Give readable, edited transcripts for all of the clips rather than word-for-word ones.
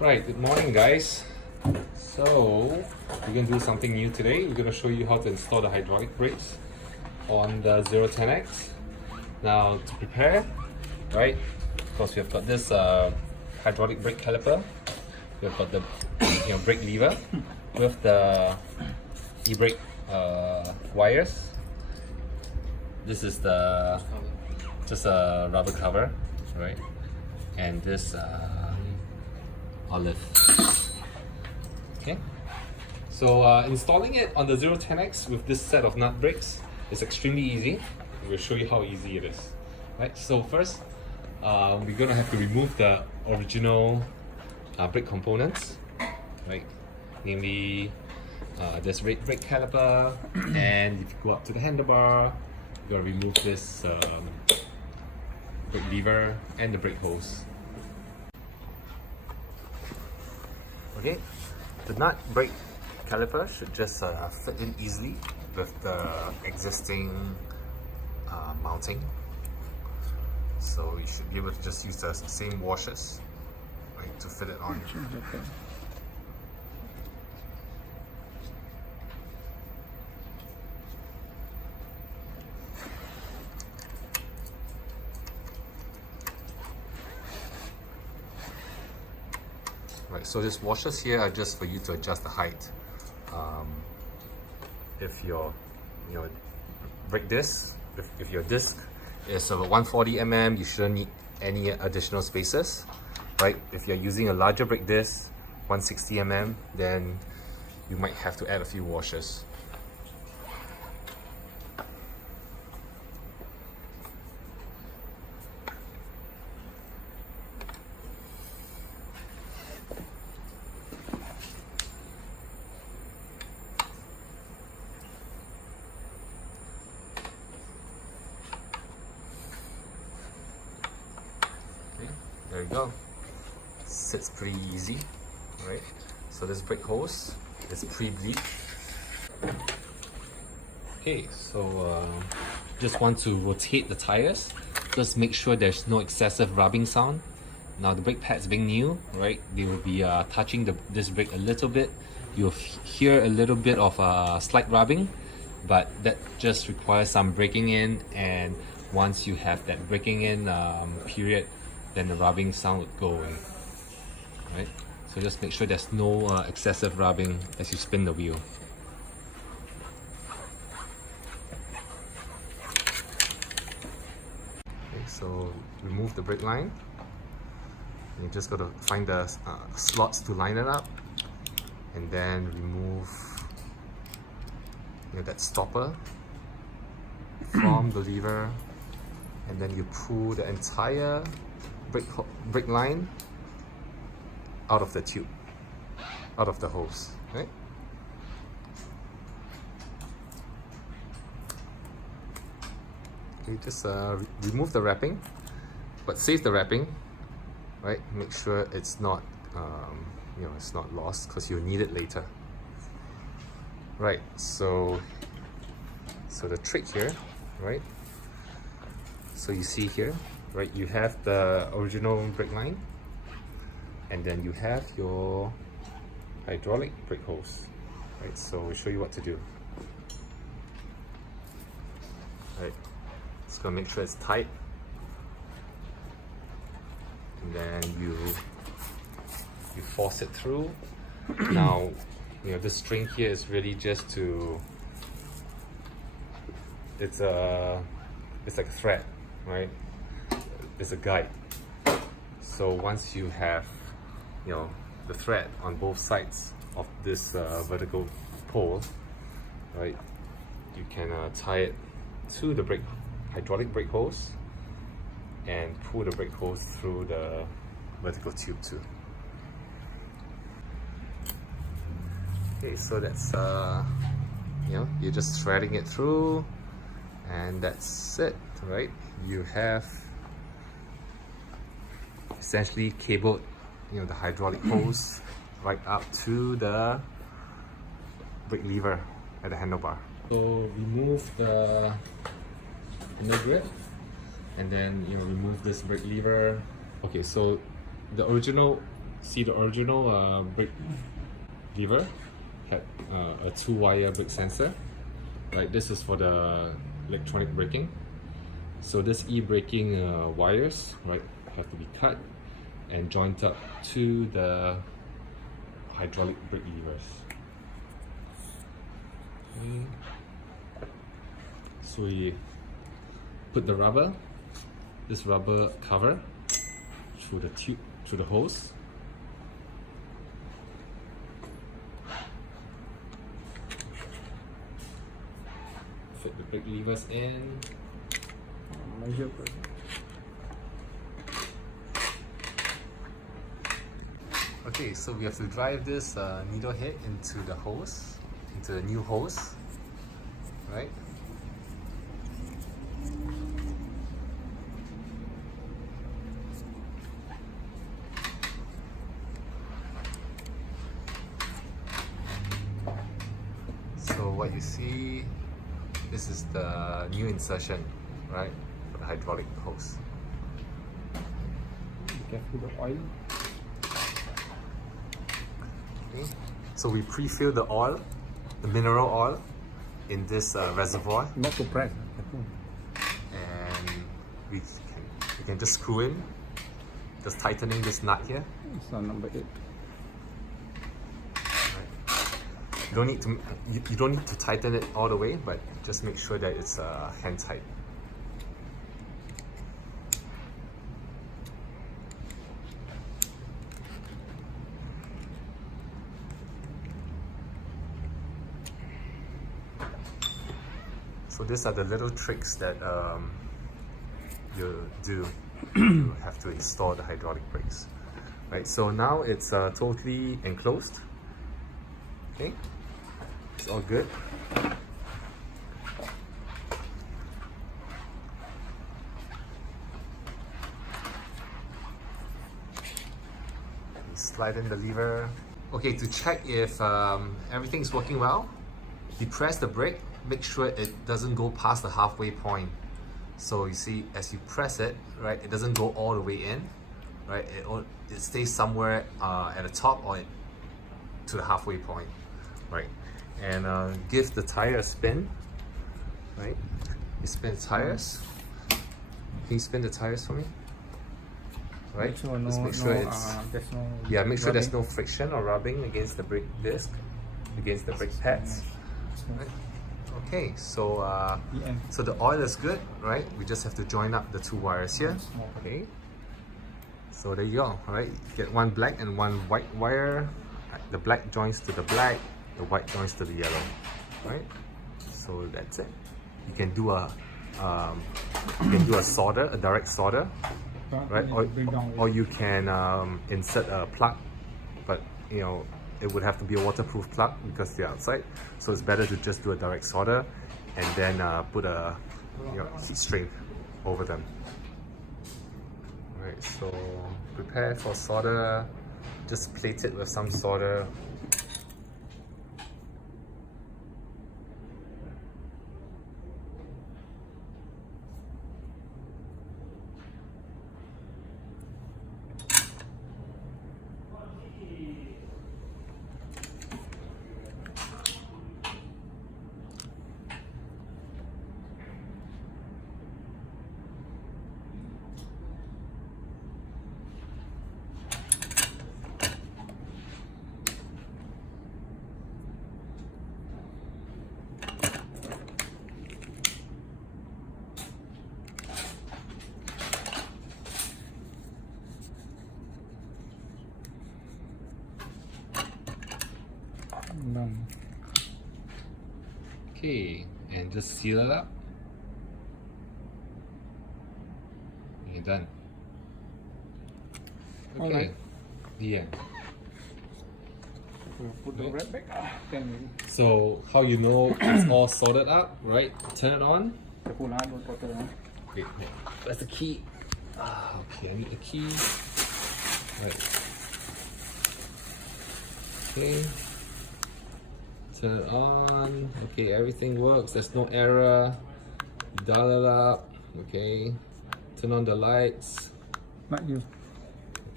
Right, good morning guys. So we're gonna do something new today. We're gonna show you how to install the hydraulic brakes on the 010X. Now to prepare, right, of course we have got this hydraulic brake caliper. We've got the brake lever with the e-brake wires. This is the just a rubber cover, right? And this olive. Okay, so installing it on the 010X with this set of nut brakes is extremely easy. We'll show you how easy it is. Right, so first we're gonna have to remove the original brake components, right? Namely this brake caliper, and if you go up to the handlebar, you're gonna remove this brake lever and the brake hose. Okay, the nut brake caliper should just fit in easily with the existing mounting. So you should be able to just use the same washers, right, to fit it on. Right, so these washers here are just for you to adjust the height. If your brake disc, if your disc is of 140 mm, you shouldn't need any additional spacers. Right? If you're using a larger brake disc, 160 mm, then you might have to add a few washers. There you go. Sits pretty easy, right? So this brake hose is pre-bleed. Okay, so just want to rotate the tires. Just make sure there's no excessive rubbing sound. Now the brake pads being new, right? They will be touching this brake a little bit. You'll hear a little bit of slight rubbing, but that just requires some breaking in, and once you have that breaking in period, then the rubbing sound would go away, right? So just make sure there's no excessive rubbing as you spin the wheel. Okay, so remove the brake line. You just got to find the slots to line it up, and then remove that stopper from the lever, and then you pull the entire brake line out of the tube, out of the hose, right? Okay, just remove the wrapping, but save the wrapping, right? Make sure it's not, it's not lost, because you'll need it later. Right, so the trick here, right? So you see here, right, you have the original brake line, and then you have your hydraulic brake hose, right? So we'll show you what to do. Right, just gonna make sure it's tight, and then you force it through. Now, this string here is really just to, it's like a thread, right? It's a guide. So once you have the thread on both sides of this vertical pole, right, you can tie it to the hydraulic brake hose and pull the brake hose through the vertical tube too. Okay, so that's you're just threading it through, and that's it, right? You have essentially cabled the hydraulic hose right up to the brake lever at the handlebar. So remove the inner grip, and then remove this brake lever. Okay, so the original see the original brake lever had a 2-wire brake sensor. Right, this is for the electronic braking. So this e-braking wires, right, have to be cut and joined up to the hydraulic brake levers. Okay. So we put the rubber, this rubber cover, through the tube, through the hose. Fit the brake levers in. Okay, so we have to drive this needle head into the hose, into the new hose, right? So what you see, this is the new insertion, right, for the hydraulic hose. Be careful the oil. Okay. So we pre-fill the oil, the mineral oil, in this reservoir, Not to press. and we can just screw in, just tightening this nut here. It's number 8. You don't need to you don't need to tighten it all the way, but just make sure that it's hand tight. So these are the little tricks that you do to have to install the hydraulic brakes. Right, so now it's totally enclosed. Okay, it's all good. Slide in the lever. Okay, to check if everything's working well, you press the brake, make sure it doesn't go past the halfway point. So you see, as you press it, right, it doesn't go all the way in, right? It stays somewhere at the top or to the halfway point, right? And give the tire a spin, right? You spin the tires. Can you spin the tires for me? Right? So Just make sure there's no yeah, make sure there's rubbing. no friction or rubbing against the brake disc, against the brake pads. Right? Okay, so The end. so the oil is good, right? We just have to join up the 2 wires here. Okay. So there you go. All right, get one black and one white wire. The black joins to the black, the white joins to the yellow. Right? So that's it. You can do a solder, a direct solder, right? Or you can insert a plug, but you know it would have to be a waterproof plug because they're outside. So it's better to just do a direct solder and then put a heat string over them. Alright, so prepare for solder. Just plate it with some solder. Done. Okay, and just seal it up. And you're done. Okay, Alright. the end. We'll put the red back. Then So how you know it's all sorted up, right? Turn it on. the full hard will put it on. Wait, where's the key? Okay, I need the key. Right. Okay. Turn it on. Okay, everything works. There's no error. Dial it up. Okay. Turn on the lights. Not you.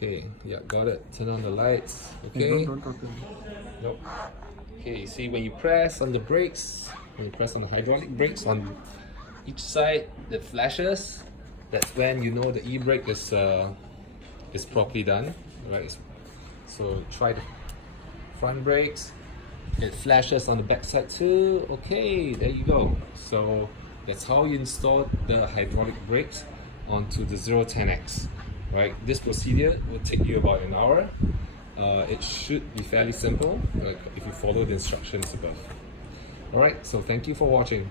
Okay, yeah, got it. Turn on the lights. Hey, Okay. don't talk to me. Nope. Okay, see when you press on the brakes, when you press on the hydraulic brakes on each side, it flashes. That's when you know the e-brake is properly done, right? So try the front brakes. It flashes on the back side too. Okay, there you go. So that's how you install the hydraulic brakes onto the 010X. Right, this procedure will take you about an hour. It should be fairly simple, like if you follow the instructions above. Alright, so thank you for watching.